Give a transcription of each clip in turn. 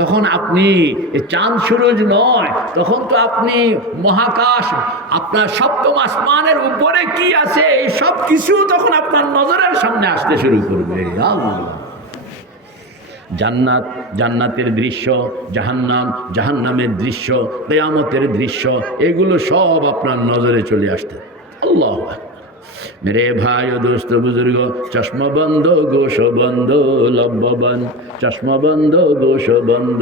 তখন আপনি চাঁদ সুরজ নয়, তখন তো আপনি মহাকাশ, আপনার সপ্তম আসমানের উপরে কি আছে, এই সব কিছু তখন আপনার নজরের সামনে আসতে শুরু করবে। জান্নাত, জান্নাতের দৃশ্য, জাহান্নাম, জাহান্নামের দৃশ্য, কেয়ামতের দৃশ্য, এগুলো সব আপনার নজরে চলে আসতে। আল্লাহ। মেরে ভাই ও দোস্ত বুজুর্গ চশমা বন্ধ গোশ বন্ধ লব্ববান চশমা বন্ধ গোশ বন্ধ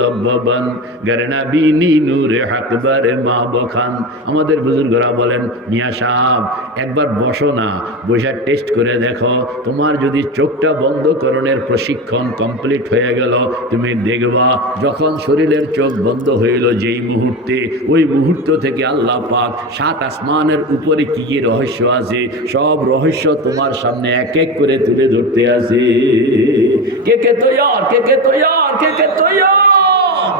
লব্ববান গরনা বিনি নূরে হাকবার মা বখান আমাদের বুজুর্গরা বলেন, মিয়া সাহ একবার বসো না, বসে টেস্ট করে দেখো। তোমার যদি চোখটা বন্ধ করণের প্রশিক্ষণ কমপ্লিট হয়ে গেল, তুমি দেখবা যখন শরীরের চোখ বন্ধ হইল যেই মুহূর্তে, ওই মুহূর্ত থেকে আল্লাহ পাক সাত আসমানের উপরে কি রহস্য আছে সব রহস্য তোমার সামনে এক এক করে তুলে ধরতে আছে কে কে তৈয়ার, কে কে তৈয়ার, কে কে তৈয়ার?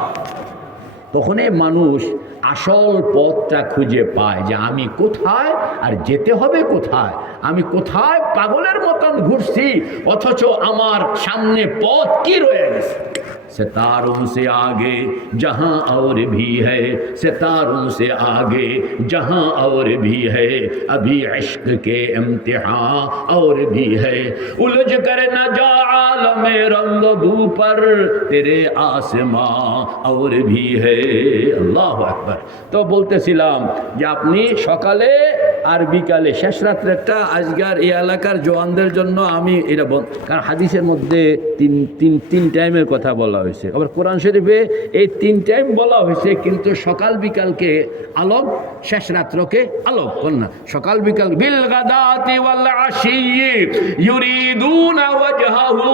তখনই মানুষ আসল পথটা খুঁজে পায় যে আমি কোথায় আর যেতে হবে কোথায়। আমি কোথায় পাগলের মতন ঘুরছি, অথচ আমার সামনে পথ কি রয়ে গেছে? सितारों से आगे जहां और भी है सितारों से आगे जहां और भी है अभी इश्क के इम्तिहान और भी है उलझ कर न जा आलम रंग भू पर तेरे आसमां और भी है আল্লাহ আকবার তো বলতেছিলাম যে আপনি সকালে আর বিকালে শেষ রাত্রেরটা আজকার এই এলাকার জওয়ানদের জন্য আমি এটা বল কারণ হাদিসের মধ্যে তিন তিন তিন টাইমের কথা বলা হয়েছে। আবার কোরআন শরীফে এই তিন টাইম বলা হয়েছে, কিন্তু সকাল বিকালকে আলোক, শেষ রাত্রকে আলোক কর না সকাল বিকাল, বিল গাদাতি ওয়াল আশি, ইউরিদুনা ওয়াজহাহু,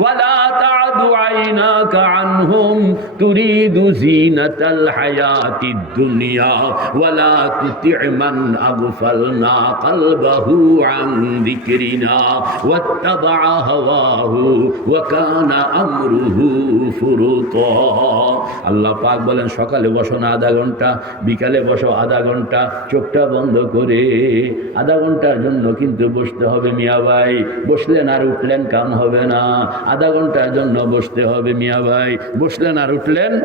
ওয়ালা তা'দু আইনাকা আনহুম, তুরিদু জিনাতাল হায়াতিদ দুনিয়া, ওয়ালা তুতি' মান আগফালনা কলবাহু আন যিকরিনা ওয়াত্তাবা হাওয়াহু, ওয়া কানা আমরুহু আল্লাহ পাক বলেন, সকালে বসো না আধা ঘণ্টা, বিকালে বসো আধা ঘণ্টা, চোখটা বন্ধ করে। আধা ঘণ্টার জন্য কিন্তু বসতে হবে মিয়া ভাই। বসলেন আর উঠলেন কাম হবে না। আধা ঘণ্টার জন্য বসতে হবে মিয়া ভাই। বসলেন আর উঠলেন?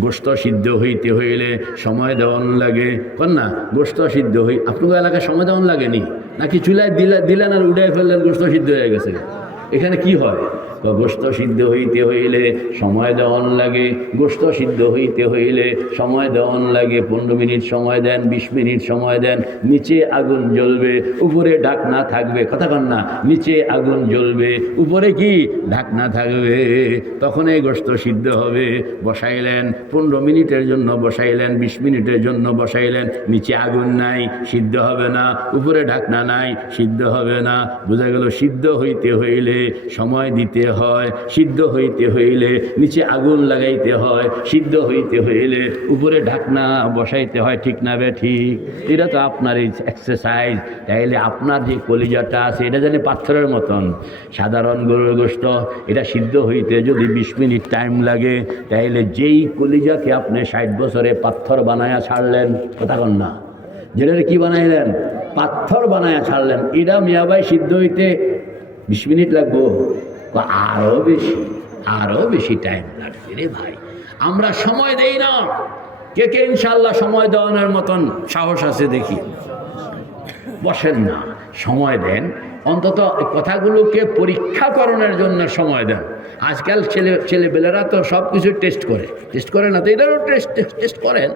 গোস্ত সিদ্ধ হইতে হইলে সময় দেওয়ান লাগে। কন না গোস্ত সিদ্ধ হই আপনার এলাকায় সময় দেওয়ান লাগেনি? নাকি চুলায় দিলে দিলেন আর উড়াই ফেললেন, গোস্ত সিদ্ধ হয়ে গেছে? এখানে কি হয়? গোস্ত সিদ্ধ হইতে হইলে সময় দেওয়ান লাগে, গোস্ত সিদ্ধ হইতে হইলে সময় দেওয়ান লাগে, পনেরো মিনিট সময় দেন, বিশ মিনিট সময় দেন, নিচে আগুন জ্বলবে, উপরে ঢাকনা থাকবে, কথা কন না, নিচে আগুন জ্বলবে, উপরে কি? ঢাকনা থাকবে তখন এই গোস্ত সিদ্ধ হবে, বসাইলেন, পনেরো মিনিটের জন্য বসাইলেন, বিশ মিনিটের জন্য বসাইলেন, নিচে আগুন নাই, সিদ্ধ হবে না, উপরে ঢাকনা নাই, সিদ্ধ হবে না, বোঝা গেল সিদ্ধ হইতে হইলে সময় দিতে হয়, সিদ্ধ হইতে হইলে নিচে আগুন লাগাইতে হয়, সিদ্ধ হইতে হইলে উপরে ঢাকনা বসাইতে হয়, ঠিক না বে ঠিক? এটা তো আপনার এই এক্সারসাইজ তাইলে আপনার যে কলিজাটা আছে, এটা জানি পাথরের মতন। সাধারণ গরুর গোস্ত এটা সিদ্ধ হইতে যদি বিশ মিনিট টাইম লাগে, তাইলে যেই কলিজাকে আপনি ষাট বছরে পাথর বানায়া ছাড়লেন, কথা কন না। যেটা কি বানাইলেন? পাথর বানায়া ছাড়লেন। এটা মিয়াবাই সিদ্ধ হইতে বিশ মিনিট লাগবো। আরও বেশি আরও বেশি টাইম লাগবে রে ভাই। আমরা সময় দেই না। কে কে ইনশাল্লাহ সময় দেওয়ানোর মতন সাহস আছে দেখি। বসেন না, সময় দেন। অন্তত কথাগুলোকে পরীক্ষাকরণের জন্য সময় দেন। আজকাল ছেলে ছেলেবেলেরা তো সব কিছু টেস্ট করে। টেস্ট করে না তো এদেরও টেস্ট টেস্ট করেন।